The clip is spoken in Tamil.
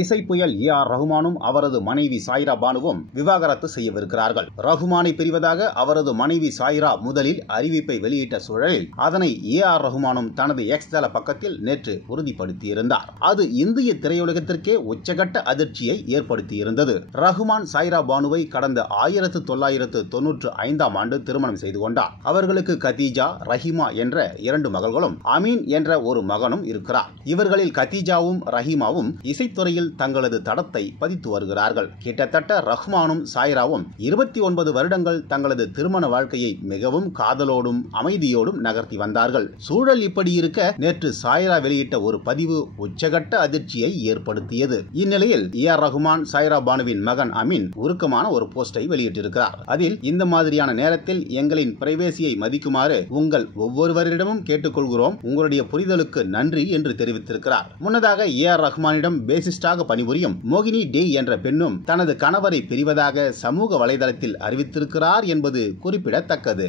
இசை புயல் ஏ.ஆர். ரஹ்மானும் அவரது மனைவி சாய்ரா பானுவும் விவாகரத்து செய்யவிருக்கிறார்கள். ரஹ்மானை பிரிவதாக அவரது மனைவி சாய்ரா முதலில் அறிவிப்பை வெளியிட்ட சூழலில் அதனை ஏ.ஆர். ரஹ்மானும் தனது எக்ஸ் தள பக்கத்தில் நேற்று உறுதிப்படுத்தியிருந்தார். அது இந்திய திரையுலகத்திற்கே உச்சகட்ட அதிர்ச்சியை ஏற்படுத்தியிருந்தது. ரஹ்மான் சாய்ரா பானுவை கடந்த 1995ஆம் ஆண்டு திருமணம் செய்து கொண்டார். அவர்களுக்கு கதீஜா, ரஹீமா என்ற 2 மகள்களும் அமீன் என்ற ஒரு மகனும் இருக்கிறார். இவர்களில் கதீஜாவும் ரஹீமாவும் இசைத்துறையில் தங்களது தடத்தை பதித்து வருகிறார்கள். கிட்டத்தட்ட ரஹ்மானும் சாய்ராவும் 29 வருடங்கள் தங்களது திருமண வாழ்க்கையை மிகவும் காதலோடும் அமைதியோடும் நகர்த்தி வந்தார்கள். சூழல் இப்படி இருக்க நேற்று சாய்ரா வெளியிட்ட ஒரு பதிவு உச்சகட்ட அதிர்ச்சியை ஏற்படுத்தியது. இந்நிலையில் ஏ.ஆர். ரஹ்மான் சாய்ரா பானுவின் மகன் அமீன் உருக்கமான ஒரு போஸ்டை வெளியிட்டிருக்கிறார். அதில் இந்த மாதிரியான நேரத்தில் எங்களின் பிரைவேசியை மதிக்குமாறு உங்கள் ஒவ்வொருவரிடமும் கேட்டுக்கொள்கிறோம். உங்களுடைய புரிதலுக்கு நன்றி என்று தெரிவித்திருக்கிறார். முன்னதாக ஏ.ஆர். ரஹ்மானிடம் பேசிஸ்டாக பணிபுரியும் மோகினி டே என்ற பெண்ணும் தனது கணவரை பிரிவதாக சமூக வலைதளத்தில் அறிவித்திருக்கிறார் என்பது குறிப்பிடத்தக்கது.